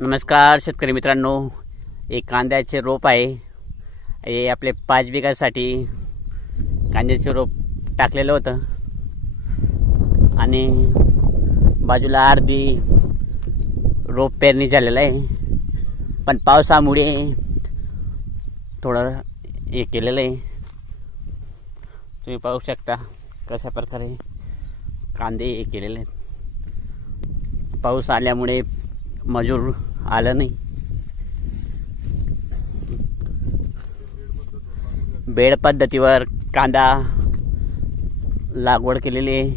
नमस्कार शेतकरी मित्रांनो, एक कांद्याचे रोप आहे. हे आपले 5 बिघासाठी कांद्याचे रोप टाकलेलं होतं आणि बाजूला अर्धी रोप पेरणी झालेलं आहे, पण पावसामुळे थोडं हे केलेलं आहे. तुम्ही पाहू शकता कशा प्रकारे कांदे हे केलेले आहेत. पाऊस आल्यामुळे मजूर आलं नाही. बेड पद्धतीवर कांदा लागवड केलेली आहे.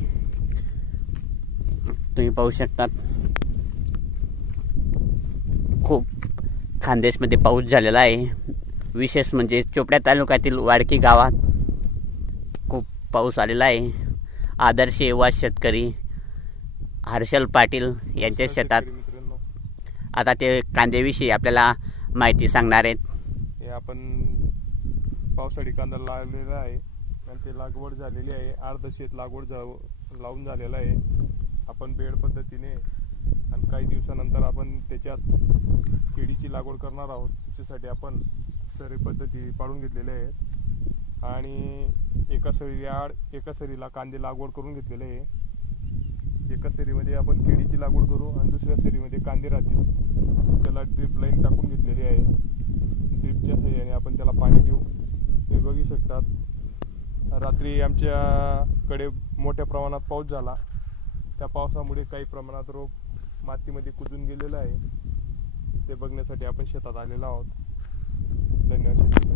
तुम्ही पाहू शकता खूप खानदेशमध्ये पाऊस झालेला आहे. विशेष म्हणजे चोपड्या तालुक्यातील वाडकी गावात खूप पाऊस आलेला आहे. आदर्श युवा शेतकरी हर्षल पाटील यांच्या शेतात आता ते कांद्याविषयी आपल्याला माहिती सांगणार आहेत. हे आपण पावसाळी कांदा लावलेला आहे आणि ते लागवड झालेली आहे. अर्ध शेत लागवड लावून झालेलं आहे. आपण बेड पद्धतीने आणि काही दिवसानंतर आपण त्याच्यात केळीची लागवड करणार आहोत. त्याच्यासाठी आपण सरी पद्धती पाडून घेतलेले आहेत आणि एका सरीला कांदे लागवड करून घेतलेले आहे. एका सरीमध्ये आपण केळीची लागवड करू आणि दुसऱ्या सरीमध्ये कांदे राहतील. त्याला ड्रिप लाईन टाकून घेतलेली आहे. ड्रिपच्या सहाय्याने आपण त्याला पाणी देऊ. तुम्ही बघू शकतात रात्री आमच्याकडे मोठ्या प्रमाणात पाऊस झाला. त्या पावसामुळे काही प्रमाणात रोप मातीमध्ये कुजून गेलेलं आहे. ते बघण्यासाठी आपण शेतात आलेलो आहोत. धन्यवाद.